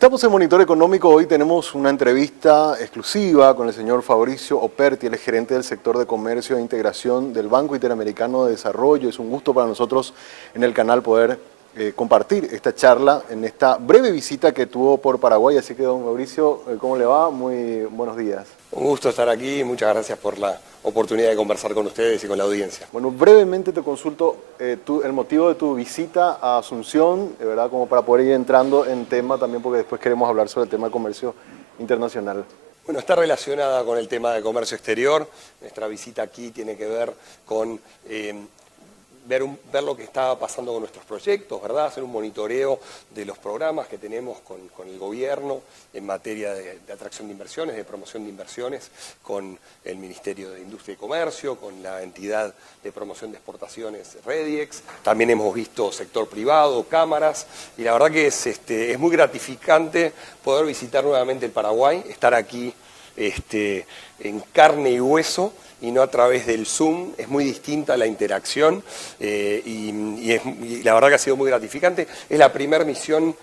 Estamos en Monitor Económico. Hoy tenemos una entrevista exclusiva con el señor Fabricio Operti, el gerente del sector de comercio e integración del Banco Interamericano de Desarrollo. Es un gusto para nosotros en el canal poder compartir esta charla en esta breve visita que tuvo por Paraguay. Así que, don Fabricio, ¿cómo le va? Muy buenos días. Un gusto estar aquí y muchas gracias por la oportunidad de conversar con ustedes y con la audiencia. Bueno, brevemente te consulto el motivo de tu visita a Asunción, de verdad, como para poder ir entrando en tema también, porque después queremos hablar sobre el tema de comercio internacional. Bueno, está relacionada con el tema de comercio exterior. Nuestra visita aquí tiene que ver con ver lo que está pasando con nuestros proyectos, ¿verdad? Hacer un monitoreo de los programas que tenemos con el gobierno en materia de atracción de inversiones, de promoción de inversiones, con el Ministerio de Industria y Comercio, con la entidad de promoción de exportaciones Rediex. También hemos visto sector privado, cámaras, y la verdad que es muy gratificante poder visitar nuevamente el Paraguay, estar aquí en carne y hueso, y no a través del Zoom. Es muy distinta la interacción y la verdad que ha sido muy gratificante. Es la primera misión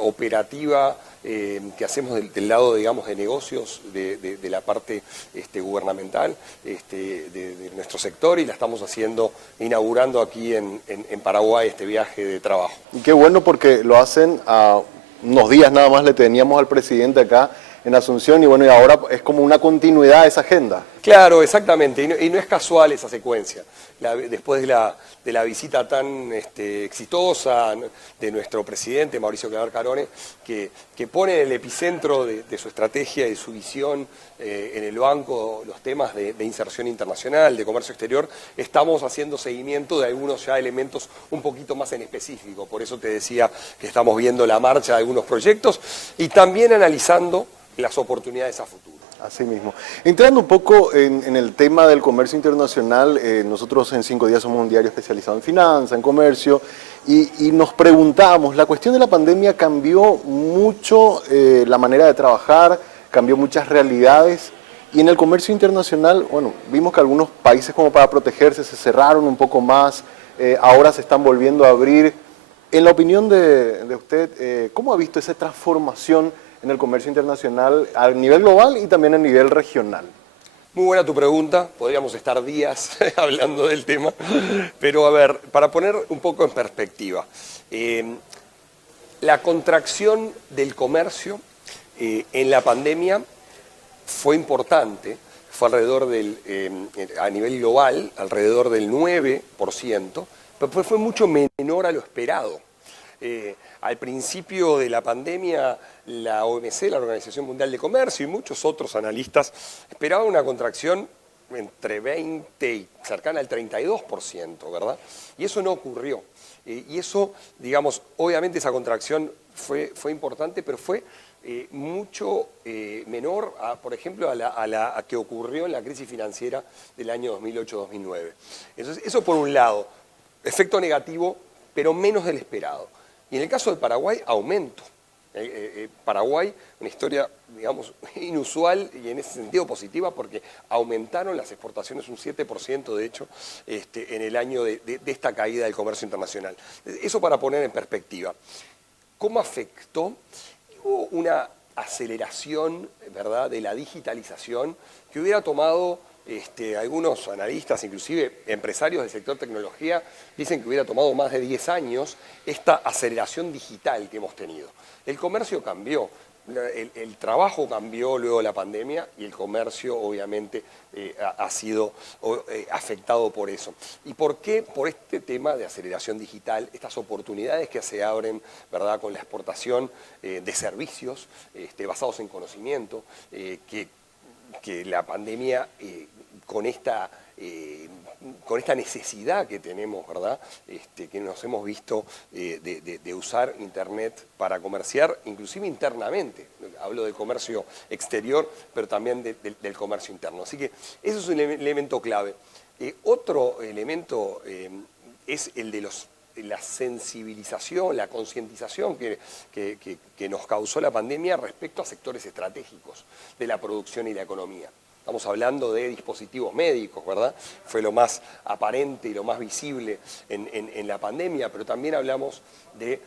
operativa que hacemos del lado, digamos, de negocios, de la parte gubernamental de nuestro sector, y la estamos inaugurando aquí en Paraguay, este viaje de trabajo. Y qué bueno, porque lo hacen a unos días nada más. Le teníamos al presidente acá en Asunción y bueno, y ahora es como una continuidad de esa agenda. Claro, exactamente, y no es casual esa secuencia. Después de la visita tan exitosa de nuestro presidente, Mauricio Claver Carone, que pone en el epicentro de su estrategia y de su visión en el banco los temas de inserción internacional, de comercio exterior, estamos haciendo seguimiento de algunos ya elementos un poquito más en específico. Por eso te decía que estamos viendo la marcha de algunos proyectos y también analizando las oportunidades a futuro. Así mismo. Entrando un poco en el tema del comercio internacional, nosotros en 5 días somos un diario especializado en finanzas, en comercio, y nos preguntamos, la cuestión de la pandemia cambió mucho la manera de trabajar, cambió muchas realidades, y en el comercio internacional, bueno, vimos que algunos países, como para protegerse, se cerraron un poco más, ahora se están volviendo a abrir. En la opinión de usted, ¿cómo ha visto esa transformación en el comercio internacional a nivel global y también a nivel regional? Muy buena tu pregunta, podríamos estar días hablando del tema, pero a ver, para poner un poco en perspectiva, la contracción del comercio en la pandemia fue importante, fue alrededor a nivel global, alrededor del 9%, pero fue mucho menor a lo esperado. Al principio de la pandemia, la OMC, la Organización Mundial de Comercio, y muchos otros analistas esperaban una contracción entre 20 y cercana al 32%, ¿verdad? Y eso no ocurrió. Y eso, digamos, obviamente esa contracción fue importante, pero fue mucho menor, por ejemplo, a la que ocurrió en la crisis financiera del año 2008-2009. Entonces, eso por un lado, efecto negativo, pero menos del esperado. Y en el caso de Paraguay, aumento. Paraguay, una historia, digamos, inusual y en ese sentido positiva, porque aumentaron las exportaciones un 7%, de hecho, en el año de esta caída del comercio internacional. Eso para poner en perspectiva. ¿Cómo afectó? Hubo una aceleración, ¿verdad?, de la digitalización que hubiera tomado, algunos analistas, inclusive empresarios del sector tecnología, dicen que hubiera tomado más de 10 años esta aceleración digital que hemos tenido. El comercio cambió, el trabajo cambió luego de la pandemia, y el comercio obviamente ha sido afectado por eso. ¿Y por qué? Por este tema de aceleración digital, estas oportunidades que se abren, ¿verdad?, con la exportación de servicios basados en conocimiento, que la pandemia, con esta necesidad que tenemos, ¿verdad?, que nos hemos visto de usar Internet para comerciar, inclusive internamente. Hablo del comercio exterior, pero también del comercio interno. Así que eso es un elemento clave. Otro elemento es el de la sensibilización, la concientización que nos causó la pandemia respecto a sectores estratégicos de la producción y la economía. Estamos hablando de dispositivos médicos, ¿verdad? Fue lo más aparente y lo más visible en la pandemia, pero también hablamos de,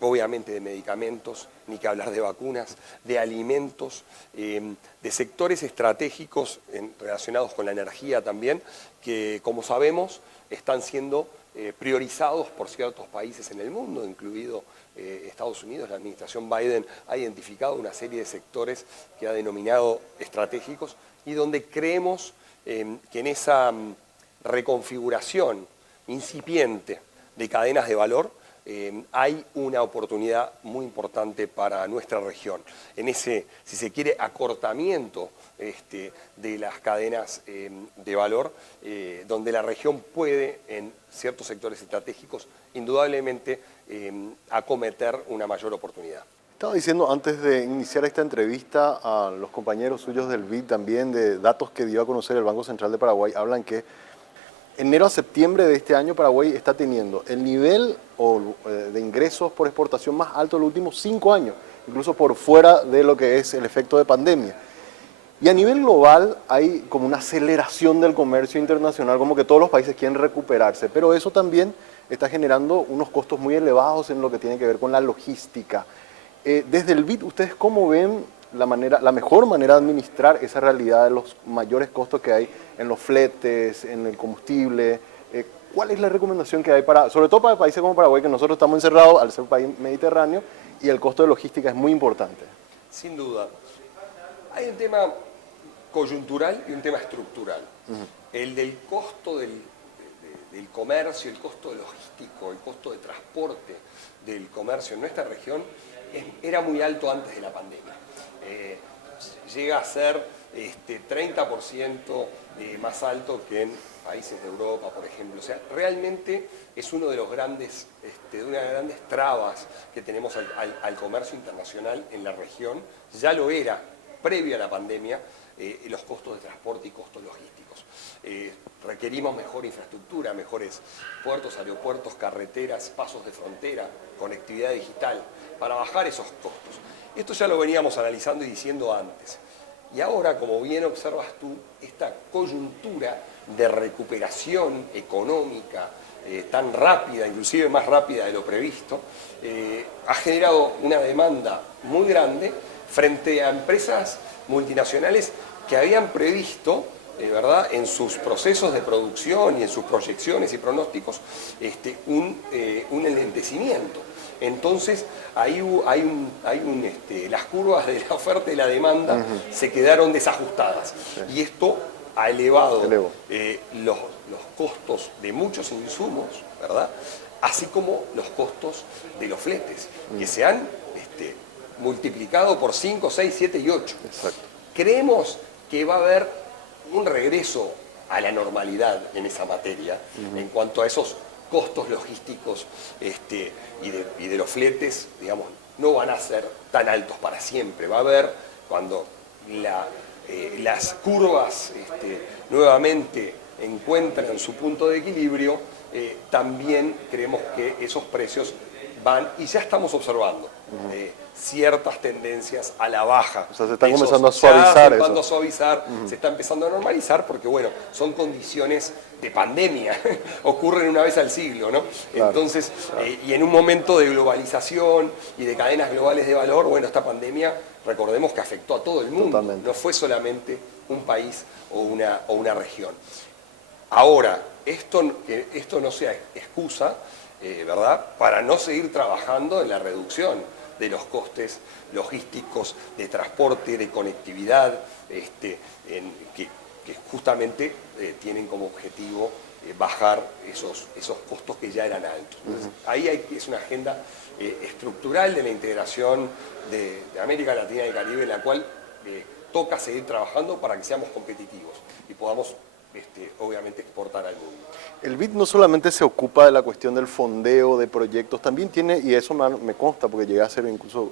obviamente, de medicamentos, ni que hablar de vacunas, de alimentos, de sectores estratégicos relacionados con la energía también, que, como sabemos, están siendo priorizados por ciertos países en el mundo, incluido Estados Unidos. La administración Biden ha identificado una serie de sectores que ha denominado estratégicos y donde creemos que en esa reconfiguración incipiente de cadenas de valor hay una oportunidad muy importante para nuestra región. En ese, si se quiere, acortamiento de las cadenas de valor, donde la región puede, en ciertos sectores estratégicos, indudablemente acometer una mayor oportunidad. Estaba diciendo antes de iniciar esta entrevista a los compañeros suyos del BID también, de datos que dio a conocer el Banco Central de Paraguay, hablan que enero a septiembre de este año Paraguay está teniendo el nivel de ingresos por exportación más alto de los últimos 5 años, incluso por fuera de lo que es el efecto de pandemia. Y a nivel global hay como una aceleración del comercio internacional, como que todos los países quieren recuperarse, pero eso también está generando unos costos muy elevados en lo que tiene que ver con la logística. Desde el BID, ¿ustedes cómo ven la mejor manera de administrar esa realidad de los mayores costos que hay en los fletes, en el combustible? ¿Cuál es la recomendación que hay sobre todo para países como Paraguay, que nosotros estamos encerrados al ser un país mediterráneo y el costo de logística es muy importante? Sin duda. Hay un tema coyuntural y un tema estructural. El del costo del comercio, el costo logístico, el costo de transporte del comercio en nuestra región era muy alto antes de la pandemia. Llega a ser 30% más alto que en países de Europa, por ejemplo. O sea, realmente es uno de los grandes, de una de las grandes trabas que tenemos al comercio internacional en la región. Ya lo era previo a la pandemia, los costos de transporte y costos logísticos. Requerimos mejor infraestructura, mejores puertos, aeropuertos, carreteras, pasos de frontera, conectividad digital, para bajar esos costos. Esto ya lo veníamos analizando y diciendo antes. Y ahora, como bien observas tú, esta coyuntura de recuperación económica tan rápida, inclusive más rápida de lo previsto, ha generado una demanda muy grande frente a empresas multinacionales que habían previsto, ¿verdad?, en sus procesos de producción y en sus proyecciones y pronósticos, un enlentecimiento. Entonces, las curvas de la oferta y la demanda se quedaron desajustadas. Sí. Y esto ha elevado los costos de muchos insumos, ¿verdad?, así como los costos de los fletes, que se han multiplicado por 5, 6, 7 y 8. Exacto. Creemos que va a haber un regreso a la normalidad en esa materia, en cuanto a esos costos logísticos y de los fletes, digamos, no van a ser tan altos para siempre. Va a haber, cuando las curvas nuevamente encuentran su punto de equilibrio, también creemos que esos precios van, y ya estamos observando ciertas tendencias a la baja. O sea, se están comenzando a suavizar eso. Se está empezando a normalizar porque, bueno, son condiciones de pandemia, ocurren una vez al siglo, ¿no? Claro, entonces, claro. Y en un momento de globalización y de cadenas globales de valor, bueno, esta pandemia, recordemos que afectó a todo el mundo. Totalmente. No fue solamente un país o una región. Ahora, que esto no sea excusa, ¿verdad?, para no seguir trabajando en la reducción de los costes logísticos, de transporte, de conectividad, que justamente tienen como objetivo bajar esos costos que ya eran altos. Entonces, ahí es una agenda estructural de la integración de América Latina y Caribe, en la cual toca seguir trabajando para que seamos competitivos y podamos obviamente exportar al mundo. El BID no solamente se ocupa de la cuestión del fondeo de proyectos, también tiene, y eso me consta porque llegué a hacer incluso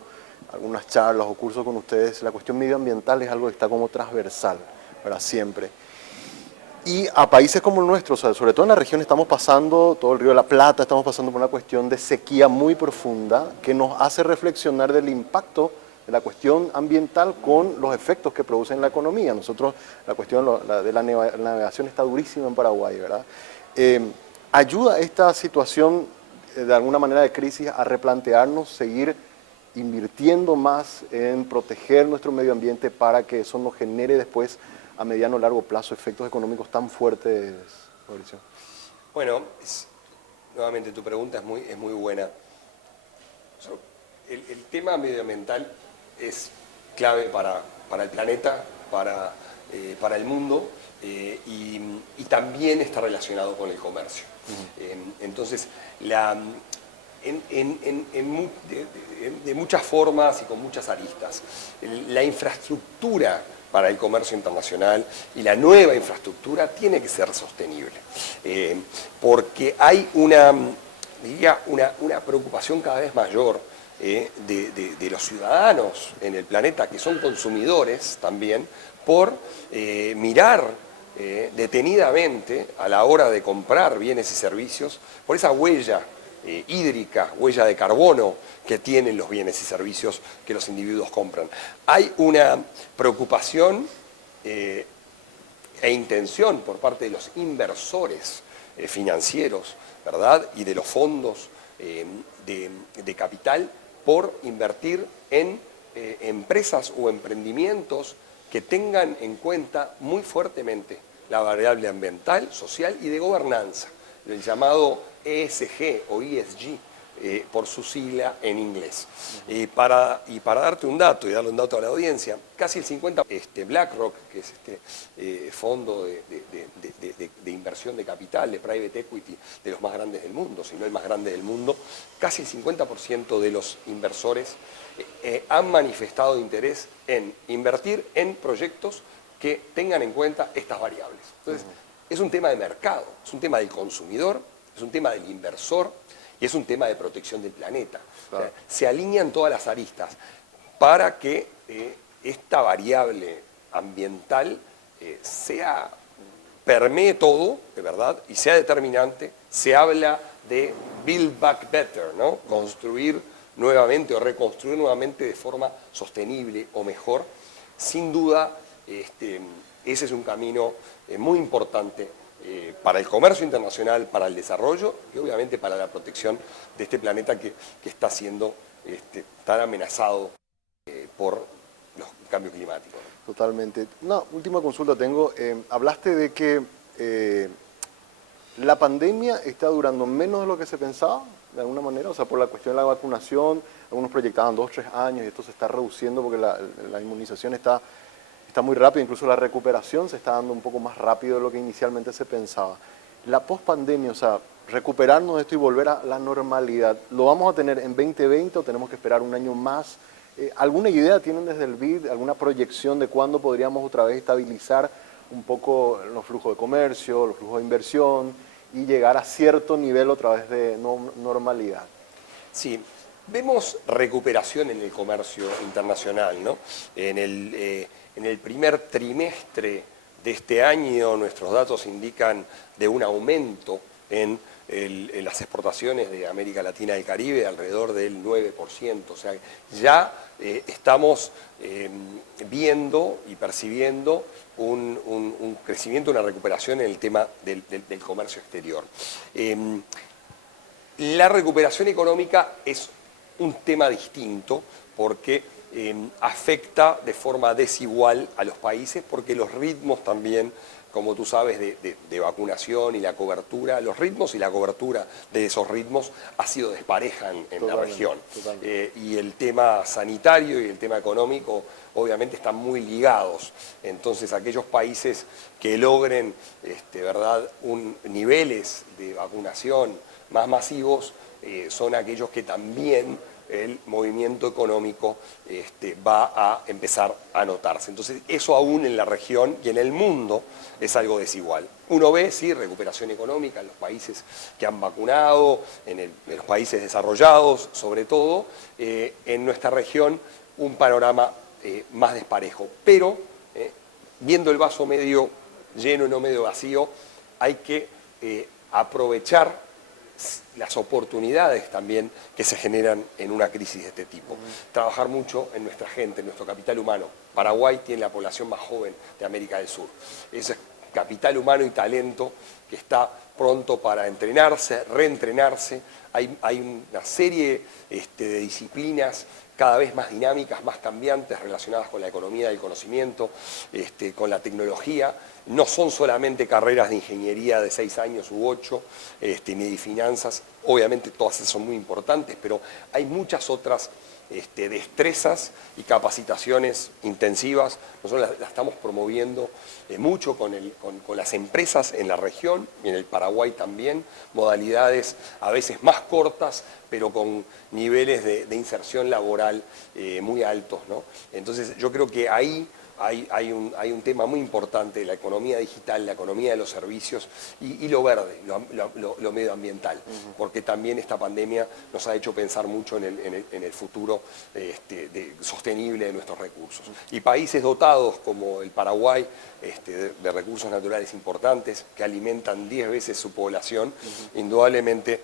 algunas charlas o cursos con ustedes, la cuestión medioambiental es algo que está como transversal para siempre. Y a países como el nuestro, o sea, sobre todo en la región estamos pasando, todo el Río de la Plata, estamos pasando por una cuestión de sequía muy profunda que nos hace reflexionar del impacto de la cuestión ambiental con los efectos que produce en la economía. Nosotros, la cuestión de la navegación está durísima en Paraguay, ¿verdad? ¿Ayuda esta situación de alguna manera de crisis a replantearnos, seguir invirtiendo más en proteger nuestro medio ambiente para que eso nos genere después a mediano o largo plazo efectos económicos tan fuertes, Mauricio? Bueno, nuevamente tu pregunta es muy buena. El tema medioambiental es clave para el planeta, para el mundo y también está relacionado con el comercio. Entonces, de muchas formas y con muchas aristas, la infraestructura para el comercio internacional y la nueva infraestructura tiene que ser sostenible, porque hay diría, una preocupación cada vez mayor de los ciudadanos en el planeta, que son consumidores también, por mirar detenidamente a la hora de comprar bienes y servicios, por esa huella hídrica, huella de carbono que tienen los bienes y servicios que los individuos compran. Hay una preocupación e intención por parte de los inversores financieros, ¿verdad? Y de los fondos de capital por invertir en empresas o emprendimientos que tengan en cuenta muy fuertemente la variable ambiental, social y de gobernanza, el llamado ESG o ESG, por su sigla en inglés. Y para darte un dato y darle un dato a la audiencia, casi el 50%, BlackRock, que es fondo de inversión de capital, de private equity, de los más grandes del mundo, si no el más grande del mundo, casi el 50% de los inversores han manifestado interés en invertir en proyectos que tengan en cuenta estas variables. Entonces, es un tema de mercado, es un tema del consumidor, es un tema del inversor y es un tema de protección del planeta. Claro. O sea, se alinean todas las aristas para que esta variable ambiental permee todo, de verdad, y sea determinante. Se habla de build back better, ¿no? Construir nuevamente o reconstruir nuevamente de forma sostenible o mejor. Sin duda, ese es un camino muy importante para el comercio internacional, para el desarrollo y obviamente para la protección de este planeta que está siendo tan amenazado por los cambios climáticos. Totalmente. Una última consulta tengo. Hablaste de que la pandemia está durando menos de lo que se pensaba, de alguna manera, o sea, por la cuestión de la vacunación, algunos proyectaban 2 o 3 años y esto se está reduciendo porque la inmunización está muy rápido, incluso la recuperación se está dando un poco más rápido de lo que inicialmente se pensaba. La pospandemia, o sea, recuperarnos de esto y volver a la normalidad, ¿lo vamos a tener en 2020 o tenemos que esperar un año más? ¿Alguna idea tienen desde el BID, alguna proyección de cuándo podríamos otra vez estabilizar un poco los flujos de comercio, los flujos de inversión y llegar a cierto nivel otra vez de normalidad? Sí, vemos recuperación en el comercio internacional, ¿no? En el primer trimestre de este año nuestros datos indican de un aumento en las exportaciones de América Latina y el Caribe alrededor del 9%. O sea, ya estamos viendo y percibiendo un crecimiento, una recuperación en el tema del comercio exterior. La recuperación económica es un tema distinto porque afecta de forma desigual a los países porque los ritmos también, como tú sabes, de vacunación y la cobertura, los ritmos y la cobertura de esos ritmos ha sido despareja en la región. Y el tema sanitario y el tema económico obviamente están muy ligados. Entonces aquellos países que logren ¿verdad? Niveles de vacunación más masivos son aquellos que también el movimiento económico va a empezar a notarse. Entonces, eso aún en la región y en el mundo es algo desigual. Uno ve, sí, recuperación económica en los países que han vacunado, en los países desarrollados, sobre todo, en nuestra región un panorama más desparejo. Pero, viendo el vaso medio lleno y no medio vacío, hay que aprovechar las oportunidades también que se generan en una crisis de este tipo. Trabajar mucho en nuestra gente, en nuestro capital humano. Paraguay tiene la población más joven de América del Sur. Ese capital humano y talento que está pronto para entrenarse, reentrenarse. Hay una serie de disciplinas cada vez más dinámicas, más cambiantes, relacionadas con la economía del conocimiento, con la tecnología. No son solamente carreras de ingeniería de 6 años u 8, ni de finanzas. Obviamente todas esas son muy importantes, pero hay muchas otras destrezas y capacitaciones intensivas. Nosotros las estamos promoviendo mucho con las empresas en la región y en el Paraguay también, modalidades a veces más cortas, pero con niveles de inserción laboral muy altos, ¿no? Entonces yo creo que ahí hay un tema muy importante, la economía digital, la economía de los servicios y lo verde, lo medioambiental, porque también esta pandemia nos ha hecho pensar mucho en el futuro sostenible de nuestros recursos. Y países dotados como el Paraguay, de recursos naturales importantes, que alimentan 10 veces su población, indudablemente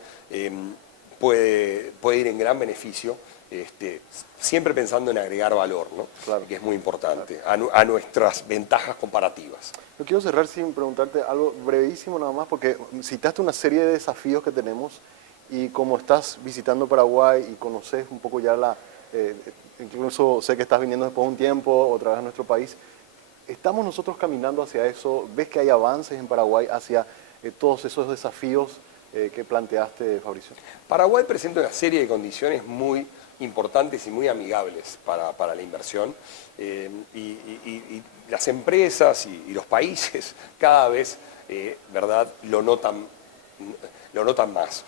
puede ir en gran beneficio, siempre pensando en agregar valor, ¿no? Claro. Que es muy importante, a nuestras ventajas comparativas. Yo quiero cerrar sin preguntarte algo brevísimo nada más, porque citaste una serie de desafíos que tenemos y como estás visitando Paraguay y conoces un poco ya incluso sé que estás viniendo después de un tiempo otra vez a nuestro país, ¿estamos nosotros caminando hacia eso? ¿Ves que hay avances en Paraguay hacia todos esos desafíos que planteaste, Fabricio? Paraguay presenta una serie de condiciones muy importantes y muy amigables para la inversión, y las empresas y los países cada vez ¿verdad? Lo notan más.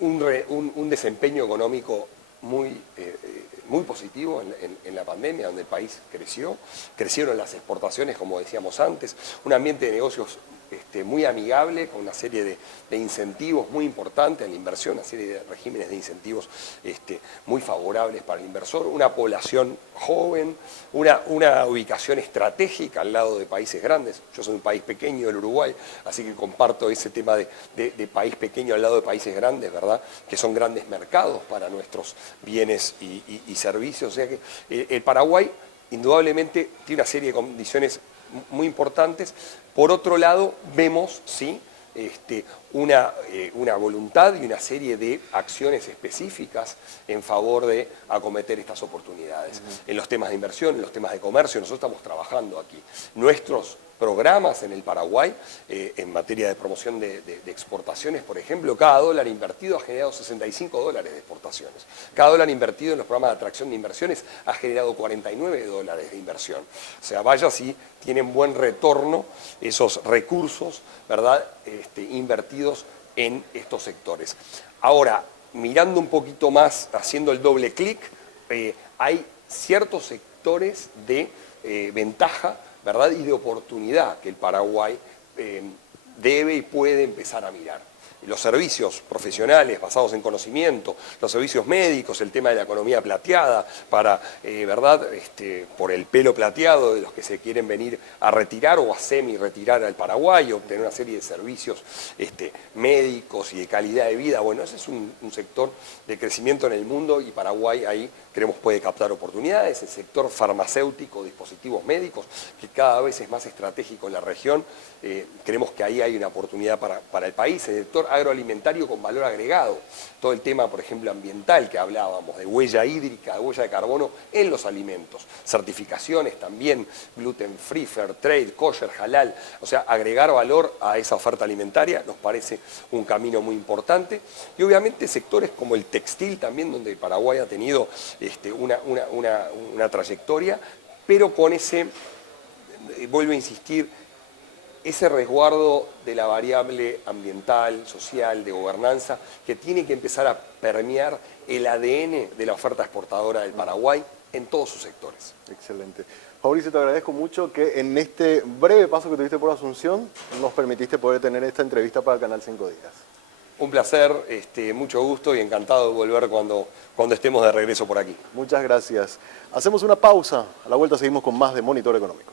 Un desempeño económico muy positivo en la pandemia, donde el país crecieron las exportaciones, como decíamos antes, un ambiente de negocios muy amigable, con una serie de incentivos muy importantes a la inversión, una serie de regímenes de incentivos muy favorables para el inversor, una población joven, una ubicación estratégica al lado de países grandes. Yo soy un país pequeño, el Uruguay, así que comparto ese tema de país pequeño al lado de países grandes, ¿verdad? Que son grandes mercados para nuestros bienes y servicios. O sea que el Paraguay indudablemente tiene una serie de condiciones muy importantes. Por otro lado, vemos, sí, una voluntad y una serie de acciones específicas en favor de acometer estas oportunidades. En los temas de inversión, en los temas de comercio, nosotros estamos trabajando aquí. Nuestros programas en el Paraguay, en materia de promoción de exportaciones, por ejemplo, cada dólar invertido ha generado $65 de exportaciones. Cada dólar invertido en los programas de atracción de inversiones ha generado $49 de inversión. O sea, vaya si tienen buen retorno esos recursos, ¿verdad? Invertidos en estos sectores. Ahora, mirando un poquito más, haciendo el doble clic, hay ciertos sectores de ventaja, ¿verdad? Y de oportunidad que el Paraguay debe y puede empezar a mirar. Los servicios profesionales basados en conocimiento, los servicios médicos, el tema de la economía plateada, para, ¿verdad? Por el pelo plateado de los que se quieren venir a retirar o a semi-retirar al Paraguay, obtener una serie de servicios médicos y de calidad de vida. Bueno, ese es un sector de crecimiento en el mundo y Paraguay ahí creemos puede captar oportunidades. El sector farmacéutico, dispositivos médicos, que cada vez es más estratégico en la región, creemos que ahí hay una oportunidad para el país. El sector agroalimentario con valor agregado, todo el tema, por ejemplo, ambiental que hablábamos, de huella hídrica, de huella de carbono en los alimentos, certificaciones también, gluten free, fair trade, kosher, halal, o sea, agregar valor a esa oferta alimentaria nos parece un camino muy importante. Y obviamente sectores como el textil también, donde Paraguay ha tenido una trayectoria, pero con ese, vuelvo a insistir, ese resguardo de la variable ambiental, social, de gobernanza, que tiene que empezar a permear el ADN de la oferta exportadora del Paraguay en todos sus sectores. Excelente. Fabricio, te agradezco mucho que en este breve paso que tuviste por Asunción nos permitiste poder tener esta entrevista para el Canal 5 Días. Un placer, mucho gusto y encantado de volver cuando estemos de regreso por aquí. Muchas gracias. Hacemos una pausa. A la vuelta seguimos con más de Monitor Económico.